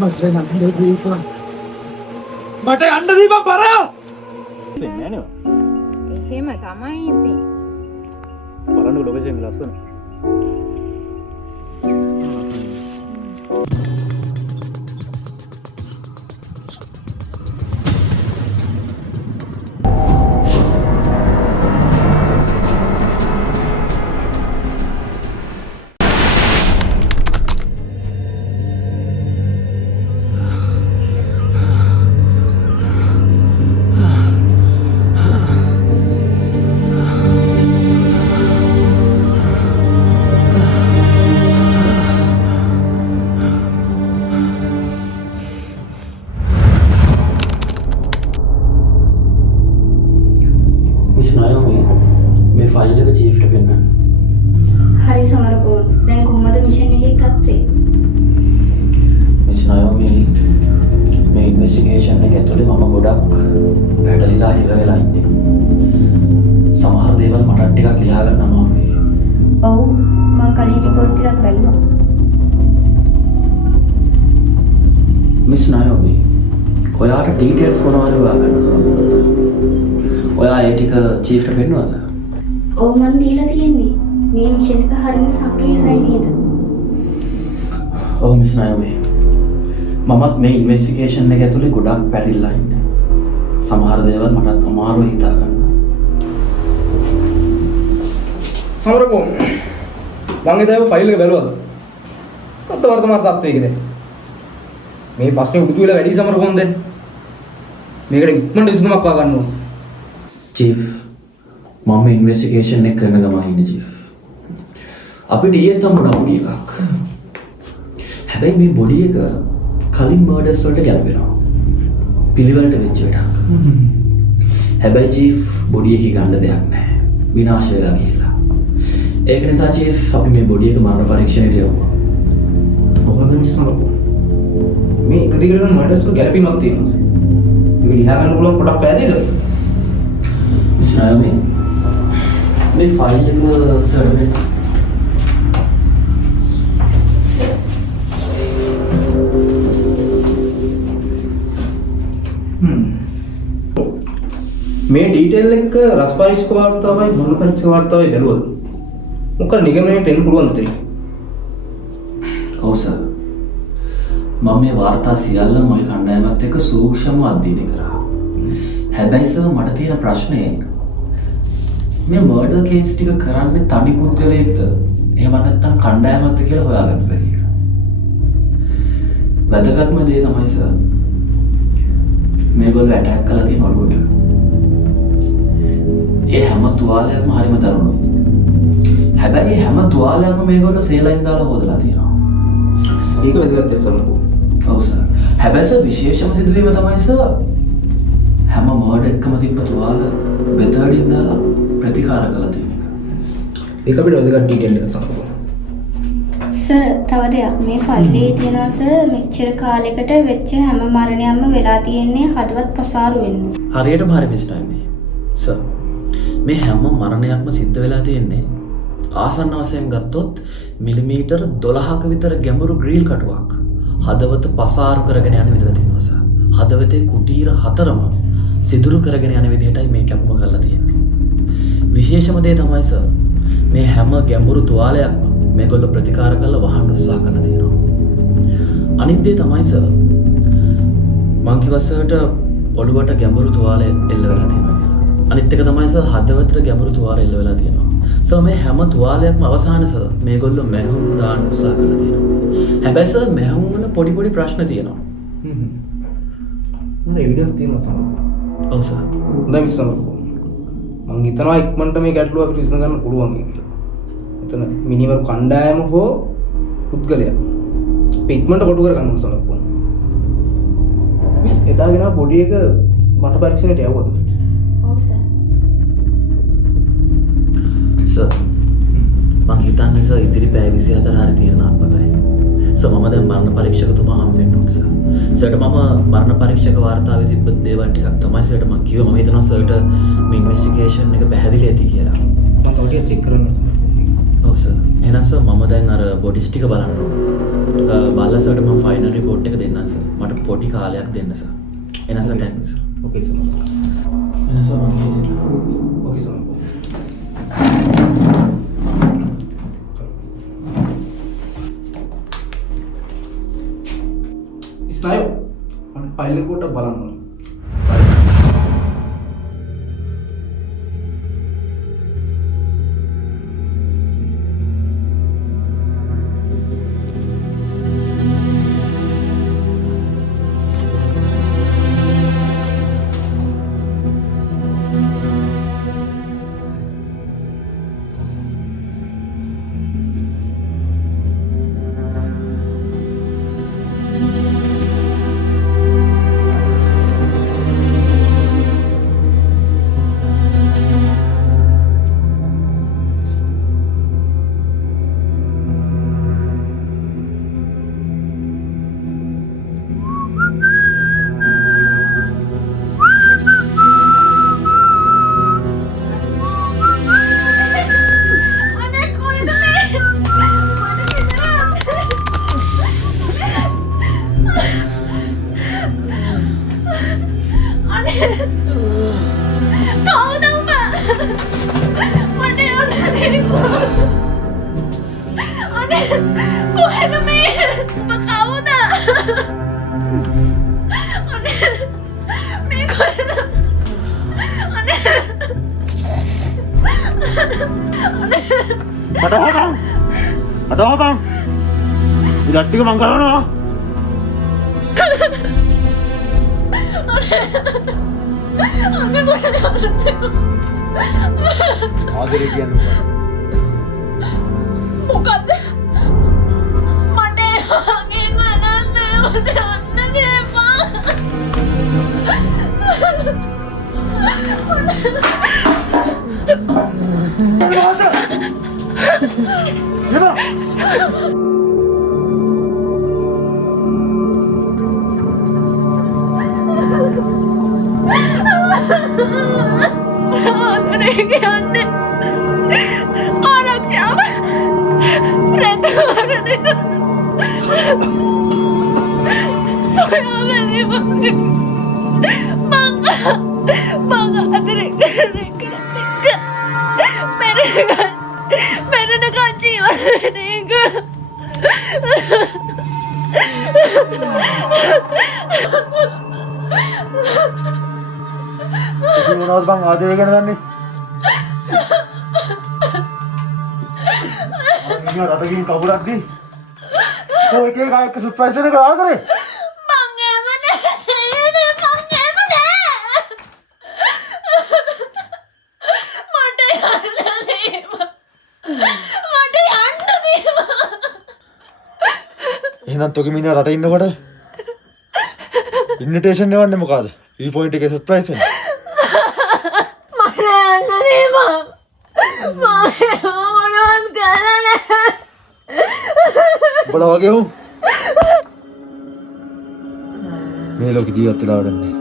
මට යන්න දීපන්. මට යන්න දීපන් බරා. දෙන්නේ නෑනේ. එහෙම තමයි ඉතින්. බලන්න ලොකේෂන් ලස්සන. මේ ෆයිල් එක චීෆ්ට පෙන්නන්න. හරි සමරකෝන්. දැන් කොහොමද මිෂන් එකේ තත්ත්වය? මිස් නයෝමි මේ ඉන්වෙස්ටිගේෂන් එක ඇතුලේ මම ගොඩක් පැටලිලා හිර වෙලා ඉන්නේ. සමහර දේවල් මට ටිකක් ලියා ගන්න අමාරුයි. ඔව් මම කලින් රිපෝට් ටිකක් බැලුවා. මිස් නයෝමි ඔයාට ඩීටේල්ස් මොනවද හොයාගන්න පුළුවන්ද? ඔයා ඒ ටික චීෆ්ට පෙන්නුවද? ඔව් මන් දීලා තියෙන්නේ. මේ මිෂන් එක හරිම සංකීර්ණයි නේද? ඔව් මිස් නයෝමි මමත් මේ ඉන්වෙස්ටිගේෂන් එක ඇතුලේ ගොඩක් පැටලිලා ඉන්නේ. සමහර දේවල් මටත් අමාරුයි හිතා ගන්න. සමරකෝන් මම එදා ෆයිල් එක බැලුවද? මොකද වර්තමාන තත්ත්වය කියන්නේ? මේ ප්‍රශ්නේ උඩු වෙලා වැඩි සමරකෝන් දැන්. මේකට ඉක්මනට විසඳුමක් හොයා ගන්න ඕන. චීෆ් මම ඉන්වෙස්ටිගේෂන් එක කරන ගමන් ඉන්නේ චීෆ්. අපිට ඊයේ තමුණා පොඩි එකක්. හැබැයි මේ බොඩි එක කලින් මර්ඩර්ස් වලට ගැලපෙනවා. පිළිවෙලට වෙච්ච වැඩක්. හැබැයි චීෆ් බොඩි එකේ ගන්න දෙයක් නැහැ. විනාශ වෙලා ගිහිල්ලා. ඒක නිසා චීෆ් අපි මේ බොඩි එක මරණ පරීක්ෂණයට යවුවා. මොකද මිස් සමරකෝන් මේ එක දිගට මර්ඩර්ස් වල ගැලපීමක් තියෙනවා. මේක ලියා ගන්න පුළුවන් පොඩක් පැහැදිලිද? ස්නායමි මේ ෆයිල් එක සර්වර් මේ ඩීටේල් එක රස පරීක්ෂක වාර්තාවයි මරණ පරීක්ෂක වාර්තාවයි බැලුවද? මොකද නිගමනයට එන්න පුළුවන්ද තේ? ඔව් සර්. මම මේ වාර්තා සියල්ල මගේ කණ්ඩායමත් එක්ක සූක්ෂමව අධ්‍යයනය කරා. හැබැයි සර් මට තියෙන ප්‍රශ්නේ මේ මර්ඩර් කේස් ටික කරන්නේ තනි පුද්ගලයෙක්ද? එහෙම නැත්නම් කණ්ඩායමක්ද කියලා හොයාගන්න බැරි එක. වැදගත්ම දේ තමයි සර් මේගොල්ලෝ ඇටැක් කළා තියෙන ඔළුවට. ඒ හැම තුවාලයක්ම හරිම දරුණුයි. හැබැයි හැම තුවාලයක්ම මේගොල්ලෝ සේලයින් දාලා හොදලා තියෙනවා. ඒක වැදගත් සමරකෝන්. ඔව් සර්. හැබැයි සර් විශේෂම සිදුවීම තමයි සර් හැම මර්ඩර් එකම තිබ්බ තුවාල බෙතඩින් දාලා ප්‍රතිකාර කළා තියෙන එක. ඒක අපිට වැදගත් ඩීටේල් එක සමරකෝන්. සර් තව දෙයක් මේ ෆයිල් එකේ තියෙනවා සර් මෙච්චර කාලයකට වෙච්ච හැම මරණයක්ම වෙලා තියෙන්නේ හදවත් පසාරු වෙන්න. හරියටම හරි මිස් ටයිම්නේ. සර් මේ හැම මරණයක්ම සිද්ධ වෙලා තියෙන්නේ ආසන්න වශයෙන් ගත්තොත් මිලිමීටර් 12ක විතර ගැඹුරු ග්‍රීල් කටුවක් හදවත පසාරු කරගෙන යන විදිහට තියෙනවා සර්. හදවතේ කුටීර 4ම සිදුරු කරගෙන යන විදිහටයි මේ කැපුම කරලා තියෙන්නේ. විශේෂම දේ තමයි සර් මේ හැම ගැඹුරු තුවාලයක්ම මේගොල්ලෝ ප්‍රතිකාර කරලා වහන්න උත්සාහ කරලා තියෙනවා. අනිත් දේ තමයි සර් මං කිව්වා සර්ට ඔළුවට ගැඹුරු තුවාල එල්ල වෙලා තියෙනවා කියලා. අනිත් එක තමයි සර් හදවතට ගැඹුරු තුවාල එල්ල වෙලා තියෙනවා. සර් මේ හැම තුවාලයක්ම අවසාන සර් මේගොල්ලෝ මැහුම් දාන්න උත්සාහ කරලා තියෙනවා. හැබැයි සර් මැහුම් වල පොඩි ප්‍රශ්න තියෙනවා. මොන එවිඩන්ස් තියෙනවද සමරකෝන්? ඔව් සර්. හොඳයි මිස් සමරකෝන්. මං හිතනවා ඉක්මනට මේ ගැටලුව අපිට විසඳ ගන්න පුළුවන් කියලා. එතන මිනිමරු කණ්ඩායම හෝ පුද්ගලයා අපි ඉක්මනට කොටු කර ගන්න සමරකෝන්. මිස් එදාගෙන බොඩි එක මට පරීක්ෂණයට යවුවද? ඔව් සර්. සර් මං හිතන්නේ සර් ඉදිරි පැය 24 හරි තීරණාත්මකයි. සර් මම දැන් මරණ පරීක්ෂකතුමා හම් වෙන්න ඕන සර්. සර්ට මම මරණ පරීක්ෂක වාර්තාවේ තිබ්බ දේවල් ටිකක් තමයි සර්ට මම කිව්වා. මම හිතනවා සර්ට මේ ඉන්වෙස්ටිගේෂන් එක පැහැදිලි ඇති කියලා. මම තව ටිකක් චෙක් කරන්න සර්. ඔව් සර්. එහෙනම් සර් මම දැන් අර බොඩිස් ටික බලන්න ඕන. බලලා සර්ට මම ෆයිනල් රිපෝට් එක දෙන්නම් සර්. පොඩි කාලයක් දෙන්න සර්. එනස ටැන්ක් සර්. Okay sir. එනස මම කියන්නේ. ඕකේ සර්. ස්නයිප් මම ෆයිල් එක කොට බලන්න ඕනේ. Ada apa bang? Berarti ke mangkal mana? Ada lagi yang lupa. මොකද්ද මට වගේ නනන්නේ මට යන්න දෙපා ආදරේ කියන්නේ ආරක්ෂාව රැකවරණය සොයා බැලීම මං ආදරේ කරන එක මැරෙනකන් ජීවත් වෙන එක මොනවද බං ආදරය ගැන දන්නේ? මිනිහා රටකින් කවුරුත් දී. ඔය එකේ ගායක සර්ප්‍රයිස් එක ආදරේ. මං එම නෑ මට යන්න දේවා එහෙනම් තෝගේ මිනිහා රට ඉන්නකොට ඉන්විටේෂන් එවන්නේ මොකද? V point එකේ සර්ප්‍රයිස් එක. මට යන්න දේවා මම මොනවද කරන්නේ උඹලා වගේ උන් මේ ලෝකේ ජීවත් වෙලා වඩන්නේ